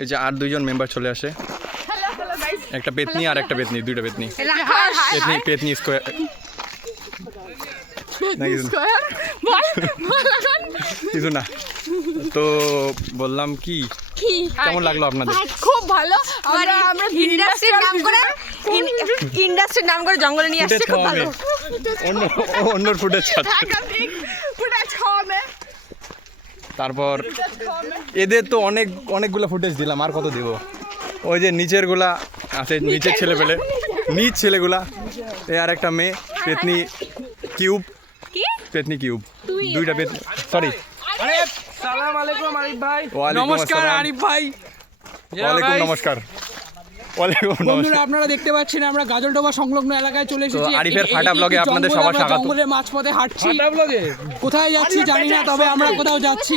এই যে আর দুইজন মেম্বার চলে আসে, একটা পেতনি আর একটা পেতনি, দুইটা পেতনি। পেতনি স্কোয়ার কিছু না। তো বললাম কি কেমন লাগলো আপনাদের? খুব ভালো। আমরা ইন্ডাস্ট্রির নাম করে জঙ্গলে নিয়ে আসছি, খুব ভালো। অন্য ফুটেজ তারপর এদের তো অনেকগুলো ফুটেজ দিলাম, আর কত দিব? ওই যে নিচের গুলা আছে, নিচের ছেলেপেলে, নিচ ছেলেগুলা, এ আর একটা মেয়ে পেতনি কিউব, পেতনি কিউব, দুইটা পেতনি। সরি, সালাম আলাইকুম আরিফ ভাই। নমস্কার আরিফ ভাই। ওয়ালাইকুম নমস্কার। বন্ধুরা আপনারা দেখতে পাচ্ছেন আমরা গাজলডোবা সংলগ্ন এলাকায় চলে এসেছি। আরিফের ফাটা ব্লগে আপনাদের সবার স্বাগত। জঙ্গলের মাঝপথে হাঁটছি। ফাটা ব্লগে কোথায় যাচ্ছি জানি না, তবে আমরা কোথাও যাচ্ছি।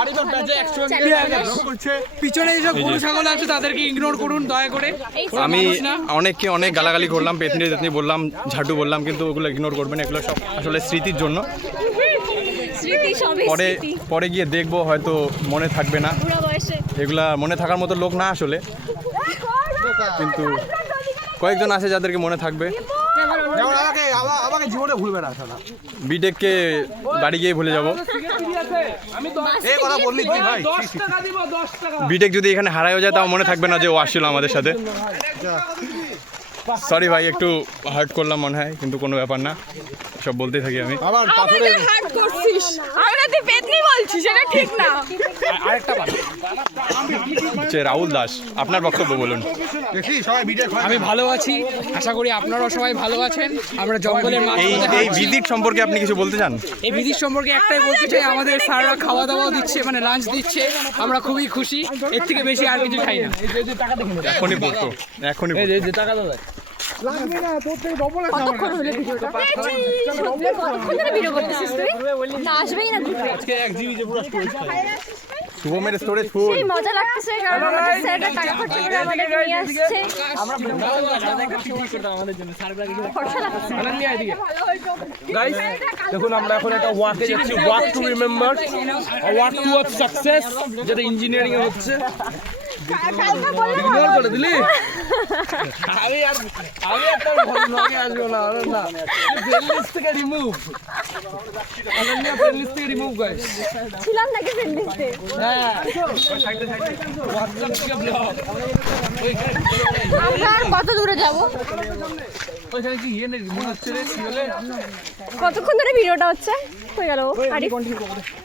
আরিফের ব্যাচে 100 করছে। পিছনে যেসব গরু ছাগল আছে তাদেরকে ইগনোর করুন দয়া করে। আমি অনেককে অনেক গালাগালি করলাম, পেতনি পেতনি বললাম, ঝাঁটু বললাম, কিন্তু ওগুলো ইগনোর করবেন, এগুলো সব আসলে স্মৃতির জন্য। পরে গিয়ে দেখবো, হয়তো মনে থাকবে না, এগুলা মনে থাকার মতো লোক না আসলে, কিন্তু কয়েকজন আছে যাদেরকে মনে থাকবে। বিটেককে বাড়ি গিয়ে ভুলে যাবো। বিটেক যদি এখানে হারাইও যায় তাও মনে থাকবে না যে ও আসছিল আমাদের সাথে। সরি ভাই, একটু হার্ট করলাম মনে হয়, কিন্তু কোনো ব্যাপার না, সব বলতেই থাকি আমি। রাহুল দাস, আপনার বক্তব্য বলুন। আমি ভালো আছি, আশা করি আপনারাও সবাই ভালো আছেন। আমরা জঙ্গলের এই ভিজিট সম্পর্কে আপনি কিছু বলতে চান? এই ভিজিট সম্পর্কে একটাই বলতে চাই, আমাদের স্যাররা খাওয়া দাওয়াও দিচ্ছে, মানে লাঞ্চ দিচ্ছে, আমরা খুবই খুশি। এর থেকে বেশি আর কিছু খাই না। এখনই পড়তো, এখনই টাকা দাদা শুভমের স্টোরেজ ফুল। মজা লাগতেছে কারণ আমাদের স্যাররা টাকা খরচ করে আমাদের নিয়ে আসছে। গাইস দেখুন, আমরা এখন একটা ওয়াকে যাচ্ছি, walk to remember, walk towards success, যেটা ইঞ্জিনিয়ারিং এ হচ্ছে। ইগনোর করে দিলি? আমি একটা ভালো আসবো না না, প্লেলিস্ট থেকে রিমুভ, অনন্য প্লেলিস্ট থেকে রিমুভ গাইস। ছিলাম নাকি ফ্রেন্ডলিস্টে? হ্যাঁ, হোয়াটসঅ্যাপ থেকে ব্লক। আমরা আর কত দূরে যাব? ওইখানে কি ইয়ে নেই, মনে হচ্ছে রে কি হলে? কতক্ষণ ধরে ভিডিওটা হচ্ছে? হয়ে গেল আরিফ।